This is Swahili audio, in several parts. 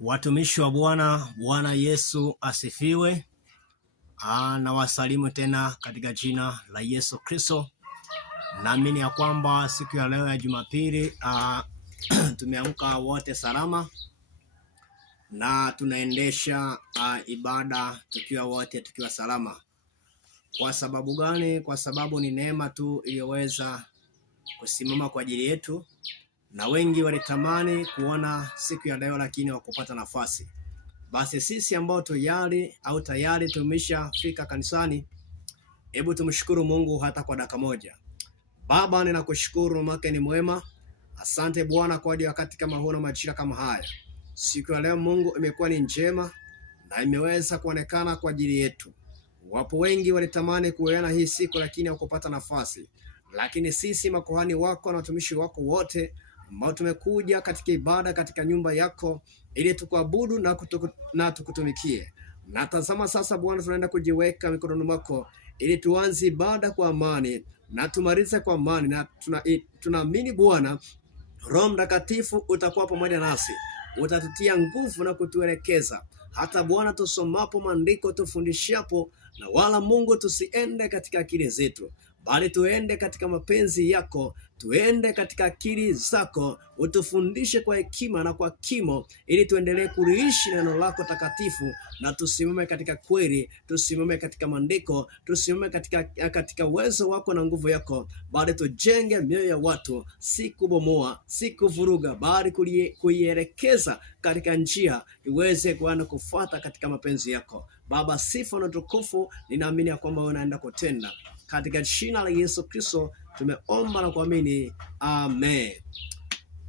Watumishi wa Bwana, Bwana Yesu asifiwe. Na wasalimu tena katika jina la Yesu Kristo. Naamini ya kwamba siku ya leo ya Jumapili tumeamka wote salama na tunaendesha ibada tukiwa salama. Kwa sababu gani? Kwa sababu ni neema tu iliyoweza kusimama kwa ajili yetu, na wengi walitamani kuona siku ya leo lakini hawakupata nafasi. Basi sisi ambao tayari tumeshafika kanisani, hebu tumshukuru Mungu hata kwa dakika moja. Baba, ninakushukuru maana ni mwema. Asante Bwana kwa ajili ya wakati kama huu na majira kama haya. Siku ya leo Mungu imekuwa ni njema na imeweza kuonekana kwa ajili yetu. Wapo wengi walitamani kuona hii siku lakini hawakupata nafasi. Lakini sisi makuhani wako na watumishi wako wote ambao tumekuja katika ibada katika nyumba yako ili tukuabudu na tukutumikie. Na tazama sasa Bwana, tunaenda kujiweka mikononi mwako ili tuanze ibada kwa amani na tumalize kwa amani, na tunaamini Bwana Roho Mtakatifu utakuwa pamoja nasi, utatutia nguvu na kutuelekeza. Hata Bwana tusomapo maandiko, tufundishapo, na wala Mungu tusiende katika akili zetu, bali tuende katika mapenzi yako, tuende katika akili zako, utufundishe kwa hekima na kwa kimo, ili tuendelee kuishi neno lako takatifu, na tusimame katika kweli, tusimame katika maandiko, tusimame katika uwezo wako na nguvu yako, bali tujenge mioyo ya watu, si kubomoa, si kuvuruga, bali kuielekeza katika njia iweze kufuata katika mapenzi yako. Baba, sifa na utukufu ninaamini ya kwamba unaenda kutenda. Katika jina la Yesu Kristo tumeomba na kuamini. Amen.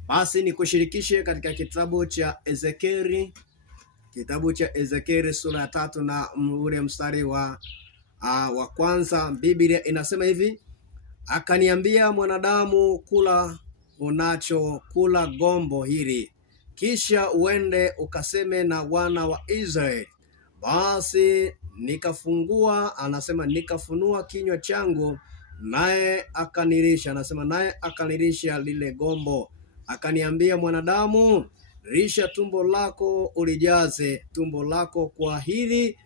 Basi nikushirikishe katika kitabu cha Ezekieli sura ya 3 na ule mstari wa kwanza. Biblia inasema hivi: akaniambia, mwanadamu, kula gombo hili, kisha uende ukaseme na wana wa Israeli. Basi nikafunua kinywa changu, naye akanilisha lile gombo. Akaniambia, mwanadamu, lisha tumbo lako, ulijaze tumbo lako kwa hili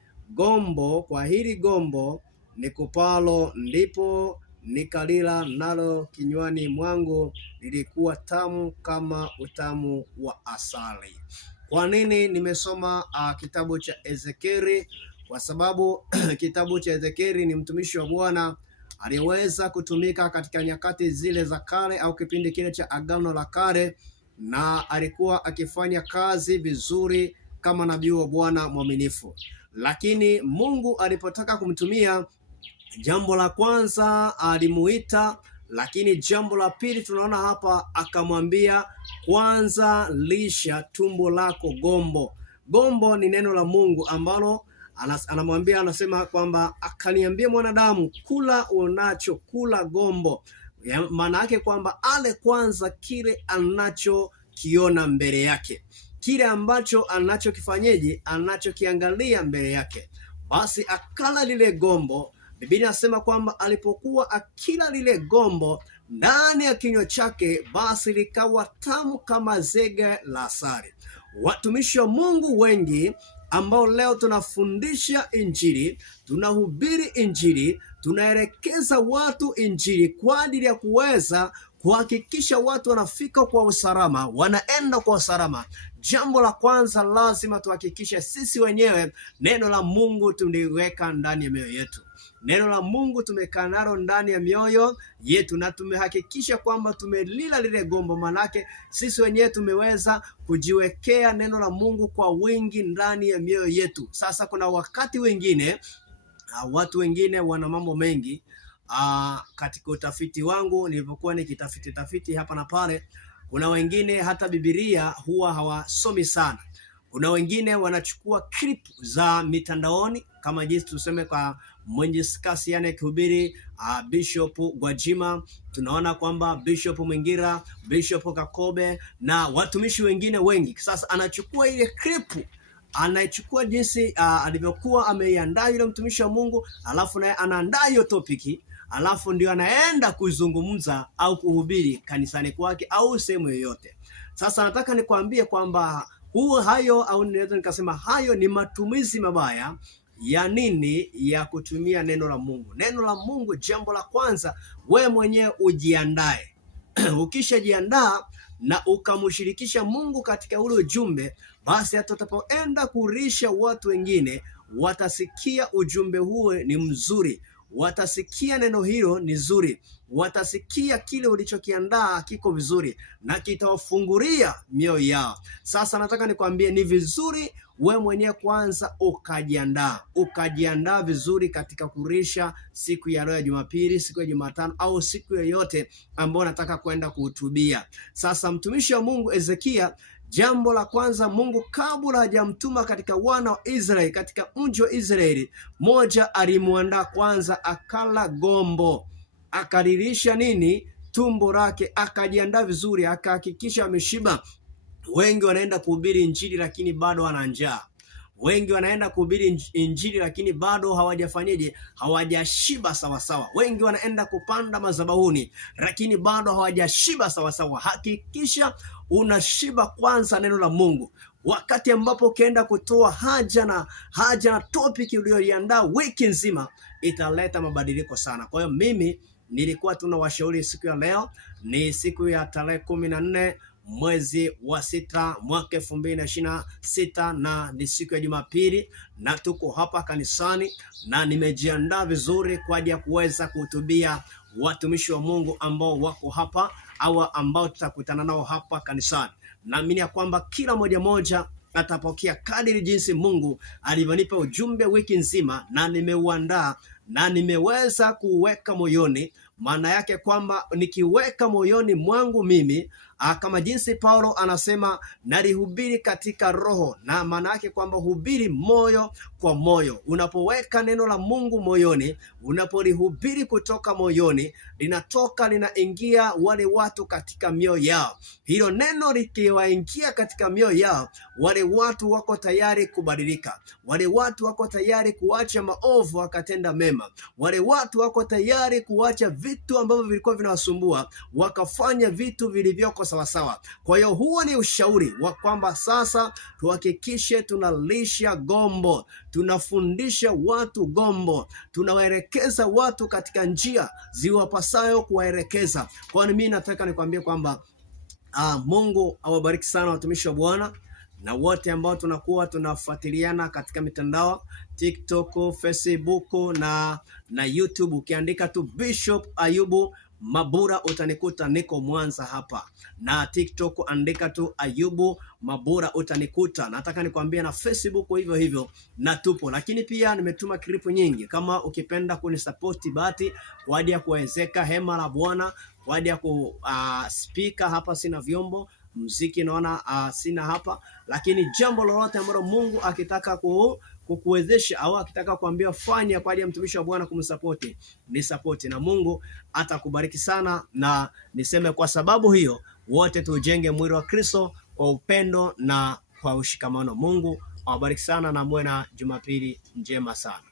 gombo nikupalo. Ndipo nikalila nalo kinywani mwangu, lilikuwa tamu kama utamu wa asali. Kwa nini nimesoma kitabu cha Ezekieli? Kwa sababu kitabu cha Ezekieli ni mtumishi wa Bwana aliyeweza kutumika katika nyakati zile za kale au kipindi kile cha Agano la Kale, na alikuwa akifanya kazi vizuri kama nabii wa Bwana mwaminifu. Lakini Mungu alipotaka kumtumia, jambo la kwanza alimuita, lakini jambo la pili tunaona hapa akamwambia, kwanza lisha tumbo lako gombo. Gombo ni neno la Mungu ambalo anamwambia, anasema kwamba akaniambia, mwanadamu, kula gombo. Maana yake kwamba ale kwanza kile anachokiona mbele yake, kile ambacho anachokiangalia mbele yake. Basi akala lile gombo. Biblia inasema kwamba alipokuwa akila lile gombo, ndani ya kinywa chake basi likawa tamu kama zege la asali. Watumishi wa Mungu wengi ambao leo tunafundisha Injili, tunahubiri Injili, tunaelekeza watu Injili kwa ajili ya kuweza kuhakikisha watu wanafika kwa usalama, wanaenda kwa usalama. Jambo la kwanza lazima tuhakikishe sisi wenyewe neno la Mungu tuliweka ndani ya mioyo yetu. Neno la Mungu tumekaa nalo ndani ya mioyo yetu na tumehakikisha kwamba tumelila lile gombo. Manake sisi wenyewe tumeweza kujiwekea neno la Mungu kwa wingi ndani ya mioyo yetu. Sasa kuna wakati wengine watu wengine wana mambo mengi. Katika utafiti wangu nilipokuwa nikitafiti hapa na pale, kuna wengine hata Biblia huwa hawasomi sana. Kuna wengine wanachukua clip za mitandaoni, kama jinsi tuseme kwa Mwinjilisti Kasiyani akihubiri, Bishop Gwajima, tunaona kwamba Bishop Mwingira, Bishop Kakobe na watumishi wengine wengi. Sasa anachukua ile clip, anaichukua jinsi alivyokuwa ameiandaa yule mtumishi wa Mungu, alafu naye anaandaa hiyo topiki, alafu ndio anaenda kuzungumza au kuhubiri kanisani kwake au sehemu yoyote. Sasa nataka nikwambie kwamba Hayo au naweza nikasema hayo ni matumizi mabaya ya nini? Ya kutumia neno la Mungu. Neno la Mungu, jambo la kwanza, we mwenyewe ujiandae. Ukishajiandaa na ukamshirikisha Mungu katika ule ujumbe, basi hata utapoenda kurisha watu wengine, watasikia ujumbe huo ni mzuri, watasikia neno hilo ni zuri, watasikia kile ulichokiandaa kiko vizuri na kitawafungulia mioyo yao. Sasa nataka nikwambie, ni vizuri we mwenyewe kwanza ukajiandaa vizuri katika kurisha siku ya leo ya Jumapili, siku ya Jumatano au siku yoyote ambayo nataka kwenda kuhutubia. Sasa mtumishi wa Mungu Ezekia, jambo la kwanza, Mungu kabla hajamtuma katika wana wa Israeli, katika mji wa Israeli, moja alimuandaa kwanza, akala gombo, akalilisha nini? Tumbo lake, akajiandaa vizuri, akahakikisha ameshiba. Wengi wanaenda kuhubiri injili lakini bado wana njaa. Wengi wanaenda kuhubiri injili lakini bado hawajafanyaje? Hawajashiba sawasawa. Wengi wanaenda kupanda madhabahuni lakini bado hawajashiba sawasawa. Hakikisha unashiba kwanza neno la Mungu. Wakati ambapo ukienda kutoa haja na topic uliyoiandaa wiki nzima, italeta mabadiliko sana. Kwa hiyo mimi nilikuwa tunawashauri siku ya leo, ni siku ya tarehe 14 mwezi wa 6 mwaka 2026 na ni siku ya Jumapili, na tuko hapa kanisani na nimejiandaa vizuri kwa ajili ya kuweza kuhutubia watumishi wa Mungu ambao wako hapa au ambao tutakutana nao hapa kanisani. Naamini ya kwamba kila moja atapokea kadiri jinsi Mungu alivyonipa ujumbe wiki nzima, na nimeuandaa na nimeweza kuweka moyoni. Maana yake kwamba nikiweka moyoni mwangu mimi, kama jinsi Paulo anasema, nalihubiri katika roho, na maana yake kwamba hubiri moyo kwa moyo. Unapoweka neno la Mungu moyoni, unapolihubiri kutoka moyoni, linatoka linaingia wale watu katika mioyo yao. Hilo neno likiwaingia katika mioyo yao, wale watu wako tayari kubadilika. Wale watu wako tayari kuacha maovu wakatenda mema. Wale watu wako tayari kuacha vitu ambavyo vilikuwa vinawasumbua wakafanya vitu vilivyoko sawasawa. Kwa hiyo huo ni ushauri wa kwamba sasa tuhakikishe tunalisha gombo, tunafundisha watu gombo, tunawaelekeza watu katika njia ziwapasayo kuwaelekeza. Kwa hiyo mimi nataka nikwambie kwamba Mungu awabariki sana watumishi wa Bwana na wote ambao tunafuatiliana katika mitandao TikTok, Facebook na YouTube. Ukiandika tu Bishop Ayubu Mabura utanikuta, niko Mwanza hapa. Na TikTok andika tu Ayubu Mabura utanikuta. Nataka nikwambie na Facebook hivyo hivyo na tupo. Lakini pia nimetuma klipu nyingi, kama ukipenda kunisupport bati kwa ajili ya kuwezeka hema la Bwana, kwa ajili ya speaker hapa sina vyombo, muziki naona sina hapa, lakini jambo lolote ambalo Mungu akitaka kukuwezesha au akitaka kuambia fanya kwa ajili ya mtumishi wa Bwana kumsupport, ni support na Mungu atakubariki sana. Na niseme kwa sababu hiyo, wote tujenge mwili wa Kristo kwa upendo na kwa ushikamano. Mungu awabariki sana na muwe na Jumapili njema sana.